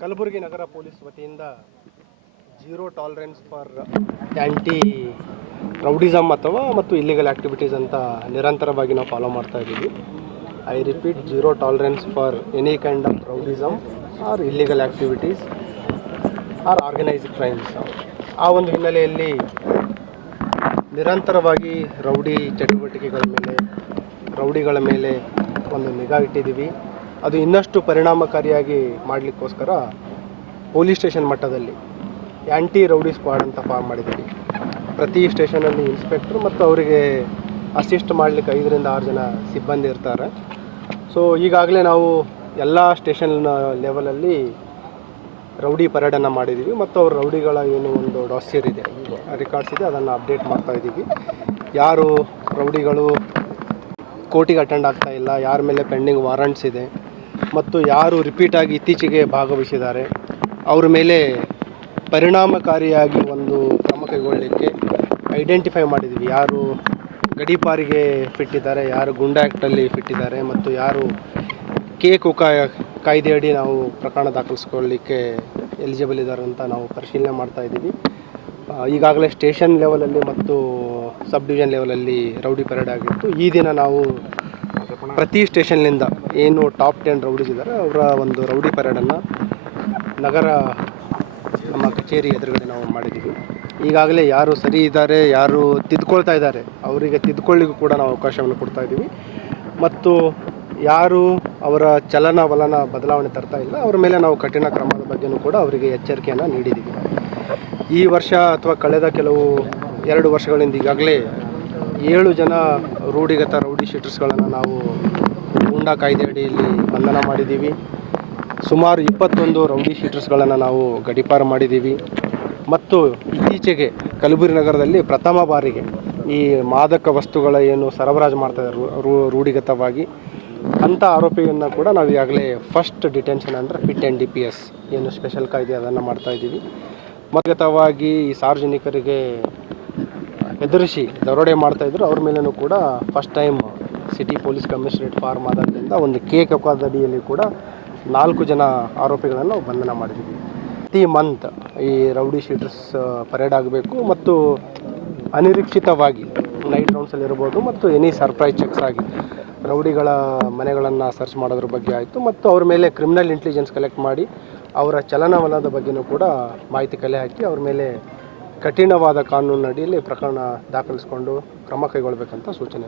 ಕಲಬುರಗಿ ನಗರ ಪೊಲೀಸ್ ವತಿಯಿಂದ zero tolerance for anti rowdyism ಮತ್ತು ಇಲ್ಲಿಗಲ್ ಆ್ಯಕ್ಟಿವಿಟೀಸ್ ಅಂತ ನಿರಂತರವಾಗಿ ನಾವು ಫಾಲೋ ಮಾಡ್ತಾ ಇದ್ದೀವಿ. I repeat, zero tolerance for any kind of rowdyism or illegal activities or organised crimes. ಆ ಒಂದು ಹಿನ್ನೆಲೆಯಲ್ಲಿ ನಿರಂತರವಾಗಿ ರೌಡಿ ಚಟುವಟಿಕೆಗಳ ಮೇಲೆ, ರೌಡಿಗಳ ಮೇಲೆ ಒಂದು ನಿಗಾ ಇಟ್ಟಿದ್ದೀವಿ. ಅದು ಇನ್ನಷ್ಟು ಪರಿಣಾಮಕಾರಿಯಾಗಿ ಮಾಡಲಿಕ್ಕೋಸ್ಕರ ಪೊಲೀಸ್ ಸ್ಟೇಷನ್ ಮಟ್ಟದಲ್ಲಿ ಆ್ಯಂಟಿ ರೌಡಿ ಸ್ಕ್ವಾಡ್ ಅಂತ ಫಾರ್ಮ್ ಮಾಡಿದ್ದೀವಿ. ಪ್ರತಿ ಸ್ಟೇಷನಲ್ಲಿ ಇನ್ಸ್ಪೆಕ್ಟ್ರು ಮತ್ತು ಅವರಿಗೆ ಅಸಿಸ್ಟ್ ಮಾಡಲಿಕ್ಕೆ 5 ರಿಂದ 6 ಜನ ಸಿಬ್ಬಂದಿ ಇರ್ತಾರೆ. ಸೊ ಈಗಾಗಲೇ ನಾವು ಎಲ್ಲ ಸ್ಟೇಷನ್ ಲೆವೆಲಲ್ಲಿ ರೌಡಿ ಪರೇಡನ್ನು ಮಾಡಿದ್ದೀವಿ ಮತ್ತು ಅವ್ರ ರೌಡಿಗಳ ಏನು ಒಂದು ಡಾಸಿಯರ್ ಇದೆ, ರೆಕಾರ್ಡ್ಸ್ ಇದೆ, ಅದನ್ನು ಅಪ್ಡೇಟ್ ಮಾಡ್ತಾಯಿದ್ದೀವಿ. ಯಾರು ರೌಡಿಗಳು ಕೋರ್ಟಿಗೆ ಅಟೆಂಡ್ ಆಗ್ತಾ ಇಲ್ಲ, ಯಾರ ಮೇಲೆ ಪೆಂಡಿಂಗ್ ವಾರಂಟ್ಸ್ ಇದೆ ಮತ್ತು ಯಾರು ರಿಪೀಟಾಗಿ ಇತ್ತೀಚೆಗೆ ಭಾಗವಹಿಸಿದ್ದಾರೆ ಅವ್ರ ಮೇಲೆ ಪರಿಣಾಮಕಾರಿಯಾಗಿ ಒಂದು ಕ್ರಮ ಕೈಗೊಳ್ಳಲಿಕ್ಕೆ ಐಡೆಂಟಿಫೈ ಮಾಡಿದ್ದೀವಿ. ಯಾರು ಗಡೀಪಾರಿಗೆ ಫಿಟ್ಟಿದ್ದಾರೆ, ಯಾರು ಗುಂಡಾ ಆ್ಯಕ್ಟಲ್ಲಿ ಫಿಟ್ಟಿದ್ದಾರೆ ಮತ್ತು ಯಾರು ಕೋಕಾ ಕಾಯ್ದೆಯಡಿ ನಾವು ಪ್ರಕರಣ ದಾಖಲಿಸ್ಕೊಳ್ಳಿಕ್ಕೆ ಎಲಿಜಿಬಲ್ ಇದ್ದಾರೆ ಅಂತ ನಾವು ಪರಿಶೀಲನೆ ಮಾಡ್ತಾಯಿದ್ದೀವಿ. ಈಗಾಗಲೇ ಸ್ಟೇಷನ್ ಲೆವೆಲಲ್ಲಿ ಮತ್ತು ಸಬ್ ಡಿವಿಷನ್ ಲೆವೆಲಲ್ಲಿ ರೌಡಿ ಪರೇಡ್ ಆಗಿತ್ತು. ಈ ದಿನ ನಾವು ಪ್ರತಿ ಸ್ಟೇಷನ್ನಿಂದ ಏನು ಟಾಪ್ 10 ರೌಡೀಸ್ ಇದ್ದಾರೆ ಅವರ ಒಂದು ರೌಡಿ ಪರೇಡನ್ನು ನಗರ ನಮ್ಮ ಕಚೇರಿ ಎದುರುಗಡೆ ನಾವು ಮಾಡಿದ್ದೀವಿ. ಈಗಾಗಲೇ ಯಾರು ಸರಿ ಇದ್ದಾರೆ, ಯಾರು ತಿದ್ದುಕೊಳ್ತಾ ಇದ್ದಾರೆ ಅವರಿಗೆ ತಿದ್ದುಕೊಳ್ಳಿಗೂ ಕೂಡ ನಾವು ಅವಕಾಶವನ್ನು ಕೊಡ್ತಾಯಿದ್ದೀವಿ ಮತ್ತು ಯಾರು ಅವರ ಚಲನವಲನ ಬದಲಾವಣೆ ತರ್ತಾ ಇಲ್ಲ ಅವರ ಮೇಲೆ ನಾವು ಕಠಿಣ ಕ್ರಮದ ಬಗ್ಗೆಯೂ ಕೂಡ ಅವರಿಗೆ ಎಚ್ಚರಿಕೆಯನ್ನು ನೀಡಿದ್ದೀವಿ. ಈ ವರ್ಷ ಅಥವಾ ಕಳೆದ ಕೆಲವು 2 ವರ್ಷಗಳಿಂದ ಈಗಾಗಲೇ 7 ಜನ ರೂಢಿಗತ ರೌಡಿ ಶೀಟರ್ಸ್ಗಳನ್ನು ನಾವು ಗೂಂಡಾ ಕಾಯ್ದೆ ಅಡಿಯಲ್ಲಿ ಬಂಧನ ಮಾಡಿದ್ದೀವಿ. ಸುಮಾರು 21 ರೌಡಿ ಶೀಟರ್ಸ್ಗಳನ್ನು ನಾವು ಗಡೀಪಾರು ಮಾಡಿದ್ದೀವಿ ಮತ್ತು ಇತ್ತೀಚೆಗೆ ಕಲಬುರಗಿ ನಗರದಲ್ಲಿ ಪ್ರಥಮ ಬಾರಿಗೆ ಈ ಮಾದಕ ವಸ್ತುಗಳ ಏನು ಸರಬರಾಜು ಮಾಡ್ತಾಯಿದ್ದಾರೆ ರೂಢಿಗತವಾಗಿ ಅಂಥ ಆರೋಪಿಯನ್ನು ಕೂಡ ನಾವು ಈಗಾಗಲೇ ಫಸ್ಟ್ ಡಿಟೆನ್ಷನ್ ಅಂದರೆ ಪಿಟ್ ಆ್ಯಂಡ್ DPS ಏನು ಸ್ಪೆಷಲ್ ಕಾಯ್ದೆ ಅದನ್ನು ಮಾಡ್ತಾಯಿದ್ದೀವಿ. ಮತಗತವಾಗಿ ಈ ಸಾರ್ವಜನಿಕರಿಗೆ ಹೆದರಿಸಿ ದರೋಡೆ ಮಾಡ್ತಾಯಿದ್ರು ಅವ್ರ ಮೇಲೂ ಕೂಡ first time city police commissionerate form ಆದಾಗಲಿಂದ ಒಂದು ಕೋಕಾದಡಿಯಲ್ಲಿ ಕೂಡ 4 ಜನ ಆರೋಪಿಗಳನ್ನು ನಾವು ಬಂಧನ ಮಾಡಿದ್ದೀವಿ. ಪ್ರತಿ ಮಂತ್ ಈ ರೌಡಿ ಶೀಟರ್ಸ್ ಪರೇಡ್ ಆಗಬೇಕು ಮತ್ತು ಅನಿರೀಕ್ಷಿತವಾಗಿ ನೈಟ್ ರೌಂಡ್ಸಲ್ಲಿ ಇರ್ಬೋದು ಮತ್ತು ಎನಿ ಸರ್ಪ್ರೈಸ್ ಚೆಕ್ಸ್ ಆಗಿ ರೌಡಿಗಳ ಮನೆಗಳನ್ನು ಸರ್ಚ್ ಮಾಡೋದ್ರ ಬಗ್ಗೆ ಆಯಿತು ಮತ್ತು ಅವ್ರ ಮೇಲೆ ಕ್ರಿಮಿನಲ್ ಇಂಟೆಲಿಜೆನ್ಸ್ ಕಲೆಕ್ಟ್ ಮಾಡಿ ಅವರ ಚಲನವಲನದ ಬಗ್ಗೆಯೂ ಕೂಡ ಮಾಹಿತಿ ಕಲೆ ಹಾಕಿ ಅವ್ರ ಮೇಲೆ ಕಠಿಣವಾದ ಕಾನೂನು ಅಡಿಯಲ್ಲಿ ಪ್ರಕರಣ ದಾಖಲಿಸಿಕೊಂಡು ಕ್ರಮ ಕೈಗೊಳ್ಳಬೇಕಂತ ಸೂಚನೆ.